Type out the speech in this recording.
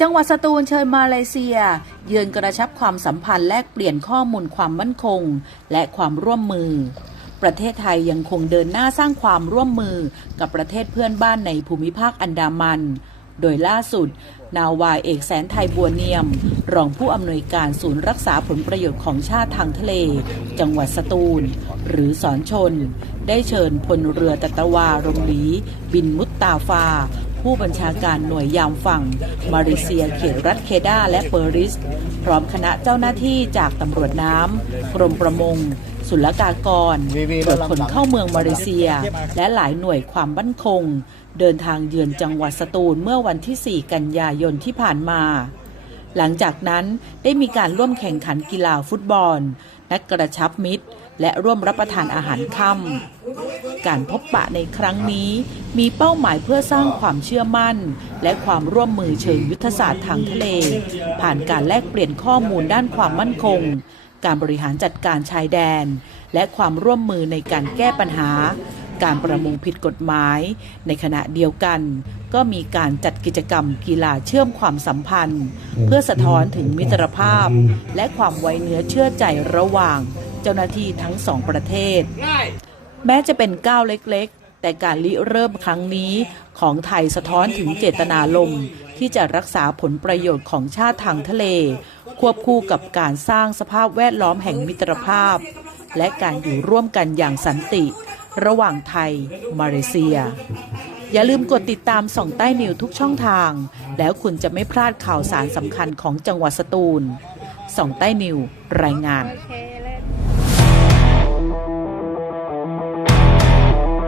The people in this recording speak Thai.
จังหวัดสตูลเชิญมาเลเซีย เยือนกระชับความสัมพันธ์แลกเปลี่ยนข้อมูลความมั่นคง และความร่วมมือ ประเทศไทยยังคงเดินหน้าสร้างความร่วมมือกับประเทศเพื่อนบ้านในภูมิภาคอันดามัน โดยล่าสุด นาวาเอกแสนไทยบัวเนียม รองผู้อำนวยการศูนย์รักษาผลประโยชน์ของชาติทางทะเล จังหวัดสตูล หรือสอนชน ได้เชิญพลเรือตัตวารมลีบินมุตตาฟา ผู้บัญชาการหน่วยยามฝั่ง มาเลเซียเขตรัฐเคดาและเปอร์ริส พร้อมคณะเจ้าหน้าที่จากตำรวจน้ำกรมประมง ศุลกากรตรวจคนเข้าเมืองมาเลเซีย และหลายหน่วยความมั่นคง เดินทางเยือนจังหวัดสตูลเมื่อวันที่ 4 กันยายนที่ผ่านมา หลังจากนั้นได้มีการร่วมแข่งขันกีฬาฟุตบอล นัดกระชับมิตร และร่วมรับประทานอาหารค่ำการพบปะในครั้งนี้ มีเป้าหมายเพื่อสร้างความเชื่อมั่น และความร่วมมือเชิงยุทธศาสตร์ทางทะเล ผ่านการแลกเปลี่ยนข้อมูลด้านความมั่นคง การบริหารจัดการชายแดน และความร่วมมือในการแก้ปัญหา การประมงผิดกฎหมาย ในขณะเดียวกัน ก็มีการจัดกิจกรรมกีฬาเชื่อมความสัมพันธ์ เพื่อสะท้อนถึงมิตรภาพ และความไว้เนื้อเชื่อใจระหว่าง เจ้าหน้าที่ทั้งสองประเทศ แม้จะเป็นก้าวเล็กๆ แต่การริเริ่มครั้งนี้ของไทยสะท้อนถึงเจตนารมณ์ที่จะรักษาผลประโยชน์ของชาติทางทะเล ควบคู่กับการสร้างสภาพแวดล้อมแห่งมิตรภาพ และการอยู่ร่วมกันอย่างสันติ ระหว่างไทย มาเลเซีย อย่าลืมกดติดตามส่องใต้นิวทุกช่องทาง แล้วคุณจะไม่พลาดข่าวสารสำคัญของจังหวัดสตูลส่องใต้นิวรายงาน